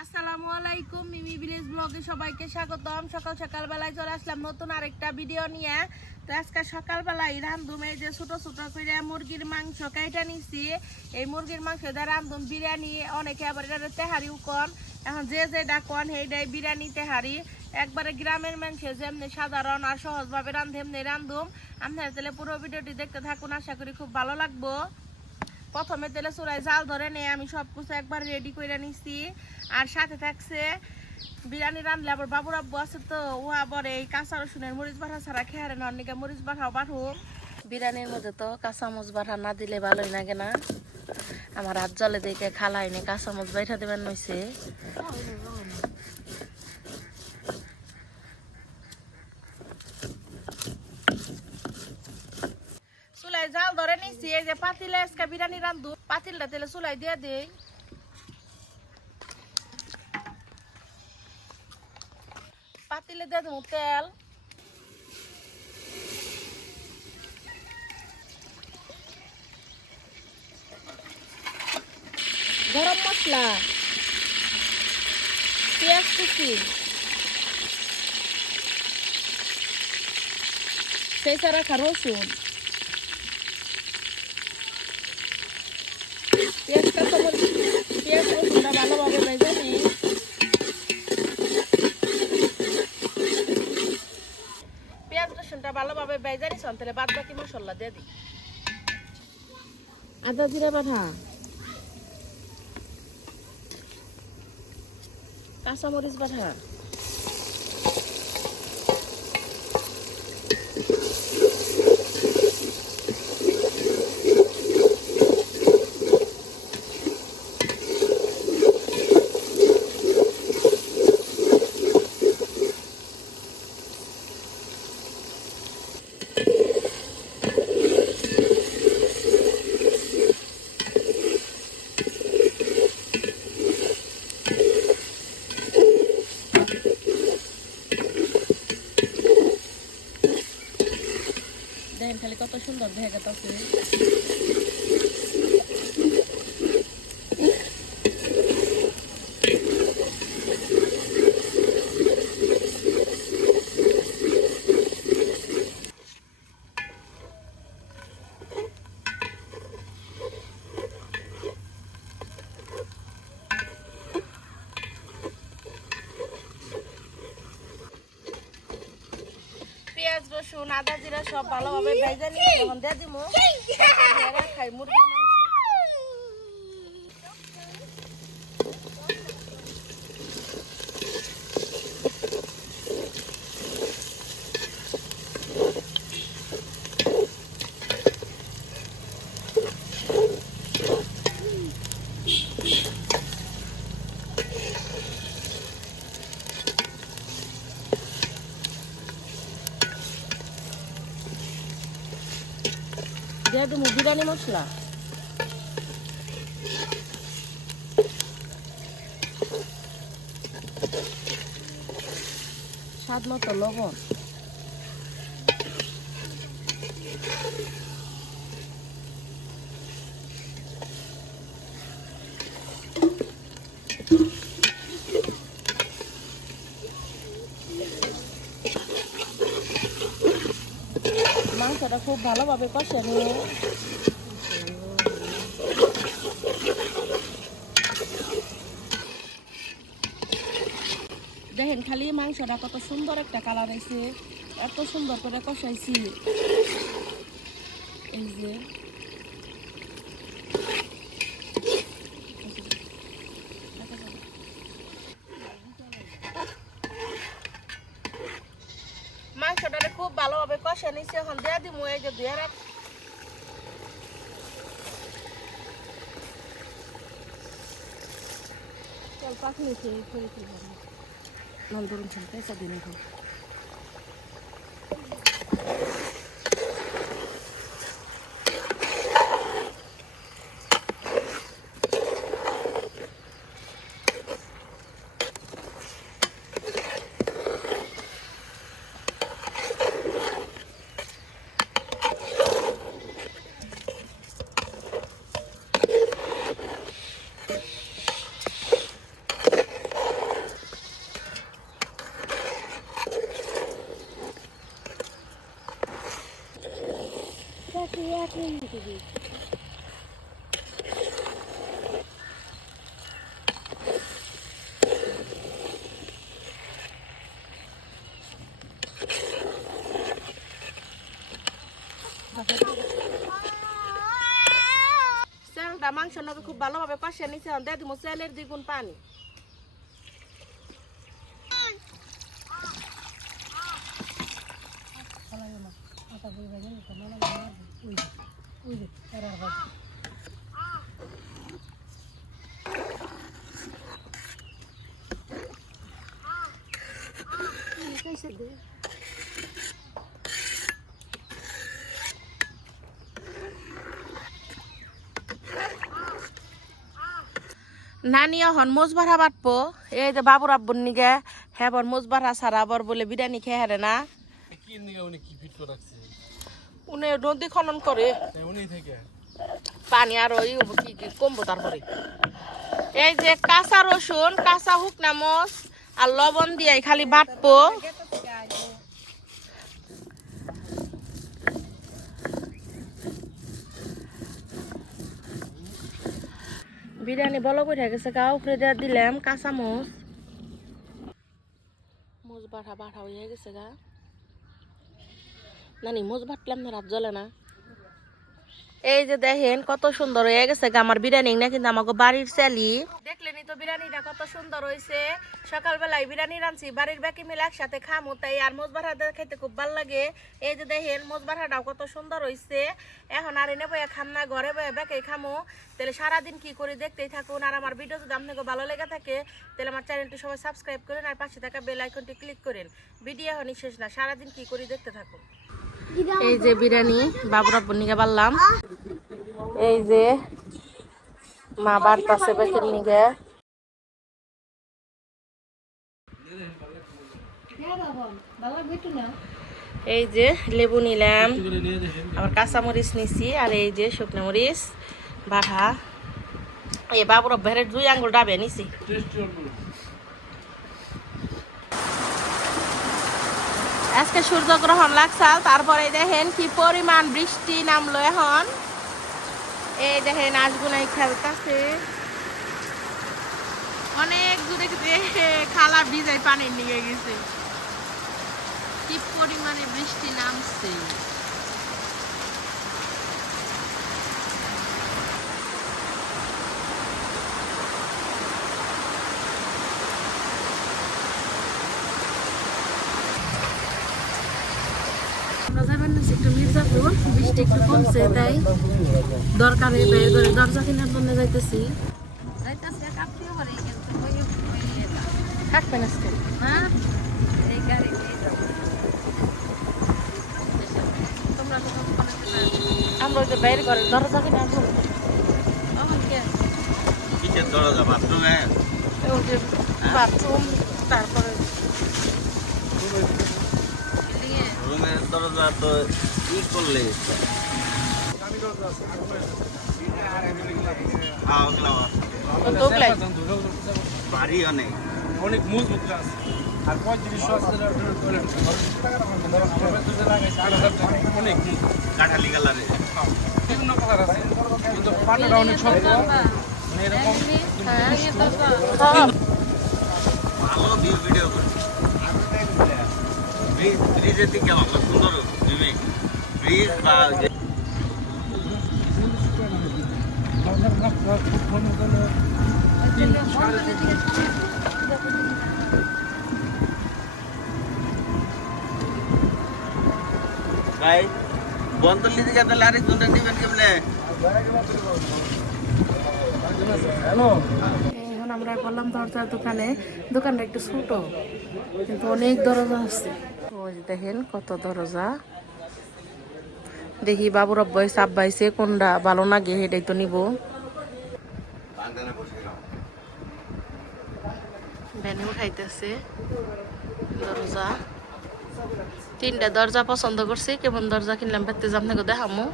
আসসালামু আলাইকুম, মিমি সবাইকে সকাল সকাল বেলায় চলে আসলাম নতুন আরেকটা সকালবেলায় যে ছোট ছোট করে মুরগির মাংস কাইটা নিছি। এই মুরগির মাংস রান্ধুম বিরিয়ানি, অনেকে আবার তেহারিও কন। এখন যে যেটা কন, সেইটাই বিরিয়ানি তেহারি। একবারে গ্রামের মানুষ যেমনি সাধারণ আর সহজভাবে রান্ধে এমনি রান্ধুম আপনারা তাহলে পুরো ভিডিওটি দেখতে থাকুন, আশা করি খুব ভালো লাগবো। প্রথমে তেলে চুলায় জাল ধরে নিয়ে আমি সব কিছু একবার রেডি করে নিছি। আর সাথে থাকছে বিরিয়ানি রান্ধলে আবার বাবুর আব্বু আছে তো, ও আবার এই কাঁচা রসুনের মরিচ বাটা ছাড়া খেয়ে না অনেকে মরিচ বাটাও বাঠো বিরিয়ানির মধ্যে তো কাঁচা মরিচ বাটা না দিলে ভালোই লাগে না। আমার হাত জলে দেখে খালাইনি, কাঁচা মরিচ বাইঠা দেবেন নইছে চুলাই জাল ধরে নিছি এই যে পাতিলে আজকে বিরিয়ানি রান্ধু পাতিলটা তেলে চুলাই দিয়ে দেই। পাতিলে দিয়ে দেবো তেল। গরম মশলা, পেঁয়াজ কুচি, সেই রাখা রসুন পেঁয়াজ কাঁচা মরিচ পেঁয়াজ রসুনটা ভালোভাবে ভেজে নিই পেঁয়াজ রসুনটা ভালোভাবে জানিস নিস তাহলে বাদ বাকি মশলা দিয়ে দিই। আদা জিরা বাটা। কাঁচামরিচ বাটা দেখেন খালি কত সুন্দর পেঁয়াজ রসুন আদা জিরা সব ভালোভাবে ভেজে নিয়ে যখন দিয়ে দিব খাই মুরগির মাংস দিয়ে দিব বিরিয়ানি মশলা? স্বাদ মতো লবণ। মাংসটা খুব ভালোভাবে কষে নিয়ে। দেখেন খালি মাংসটা কত সুন্দর একটা কালার হয়েছে, এত সুন্দর করে কষাইছি। এই যে মাংসটারে খুব ভালোভাবে কষে নিছি এখন দিয়ে দিব এই যে দুই রাখ চল পাখি নিচে করে নল ধরুন পেঁচা দিন এখন খুব ভালোভাবে কষিয়ে নিচ্ছে দিয়ে দিব চ্যালের দ্বিগুণ পানি নানি এখন মোজ ভাড়া বাটবো এই যে বাবুর আব্বুর নিগে হ্যাঁ বর মোজ ভাড়া সারা বর বলে বিরিয়ানি খেয়ে হারে না। উনি নদী খনন করে। থেকে। পানি আর ওই কি কি কমবো তারপরে। এই যে কাঁচা রসুন কাঁচা শুকনা মচ আর লবণ দিয়ে খালি বাটবো। বিরিয়ানি বলো করে গেছে গাও দিয়ে দিলাম কাঁচা মোচ মোচ বাঠা বাঠা হয়ে গেছে গা। নানি মোচ বাটলাম না, রাত জ্বলে না। এই যে দেখেন কত সুন্দর হয়ে গেছে গা আমার বিরিয়ানি, না কিন্তু আমাকে বাড়ির চালি বিরিয়ানিটা কত সুন্দর হয়েছে সকালবেলায় বিরিয়ানি রাঁধছি, বাড়ির বাকি মিলে একসাথে খামো, তাই আর মোজ বাড়া খেতে খুব ভালো লাগে। এই যে দেখেন মোজ বাড়াটাও কত সুন্দর হয়েছে এখন আর এনে বয়ে খাম না, ঘরে বয়ে বেঁকে খামু। তাহলে সারাদিন কি করে দেখতেই থাকুন, আর আমার ভিডিও যদি আপনাকে ভালো লেগে থাকে, তাহলে আমার চ্যানেলটি সবাই সাবস্ক্রাইব করেন, আর পাশে থাকা বেল আইকনটি ক্লিক করেন। ভিডিও এখনই শেষ না, সারাদিন কি করে দেখতে থাকুন। এই যে বিরিয়ানি, বাবুরা বন্নিকে পারলাম এই যে মা বাড়তাছে নিগে। এই যে লেবু নিলাম, আবার কাঁচামরিচ নিছি, আর এই যে শুকনো মরিচ বাঘা এই বাবুর ভেড়ের দুই আঙ্গুল ডাবে নিছি। আজকে সূর্যগ্রহণ লাগছাল তারপরে দেখেন কি পরিমাণ বৃষ্টি নামলো এখন। এই দেখেন আজগুনাই খেলতেছে। অনেক দূরে খালা ভিজাই পানি নিয়ে গেছে। কি পরিমাণে বৃষ্টি নামছে? একটু মির্জাপুর বৃষ্টি একটু কমছে তাই দরকারে বের করে দরজা কেনার জন্য যাইতেছি। থাকবেন আজকে? হ্যাঁ তোমরা তো দোকানে ছিলে। আমরা ওই যে বাইরে করে দরজা কেনার জন্য কিসের দরজা? বাথরুমে ওই যে বাথরুম তারপরে রুমের দরজা তো ই করলে হ্যাঁ, ভারী অনেক। অনেক মজবুত গাছ আর পঁয়ত্রিশশো অনেক কাঠালি কালারে বিভিন্ন কালার আছে। কিন্তু পাটাটা অনেক শক্ত। মানে এরকম ভালো ভিউ ভিডিও করে ব্রিজ ব্রিজের দিকে ভালো সুন্দর ভিউ ব্রিজ বা ভাই বন্তলি দিকে তাহলে আরেকজনটা নেবেন কেমনে? এখন আমরা করলাম দরজার দোকানে দোকানটা একটু ছোট কিন্তু অনেক দরজা আছে। ওই দেখেন কত দরজা। দেখি বাবুর আব্বাই সাপ বাইছে কোনটা ভালো লাগে সেটাই তো নিব। ভ্যানে উঠাইতেছে দরজা। তিনটা দরজা পছন্দ করছি, কেমন দরজা কিনলাম যাম না দেখামো।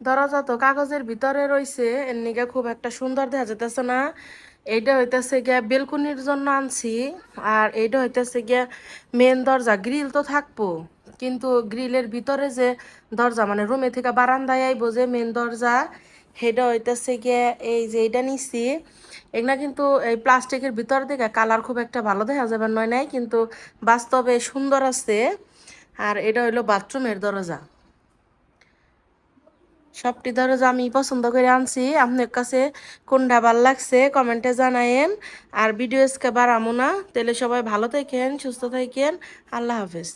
দরজা তো কাগজের ভিতরে রইছে, এর নিগে খুব একটা সুন্দর দেখা যেতেছে না। এইটা হইতেছে গিয়া বেলকুনির জন্য আনছি, আর এইটা হইতেছে গিয়া মেন দরজা গ্রিল তো থাকব। কিন্তু গ্রিলের ভিতরে যে দরজা মানে রুমে থেকে বারান্দায় আইবো যে মেন দরজা সেটা হইতেছে গিয়ে এই যে এইটা নিছি, এগুলা কিন্তু এই প্লাস্টিকের ভিতর থেকে কালার খুব একটা ভালো দেখা যাবে নয় নাই, কিন্তু বাস্তবে সুন্দর আছে। আর এটা হইল বাথরুমের দরজা। সবটি দরজা আমি পছন্দ করে আনছি। আপনার কাছে কোনটা ভালো লাগছে কমেন্টে জানায়েন। আর ভিডিও স্কে বাড়ামো না। তাহলে সবাই ভালো থাকেন, সুস্থ থাকেন। আল্লাহ হাফেজ।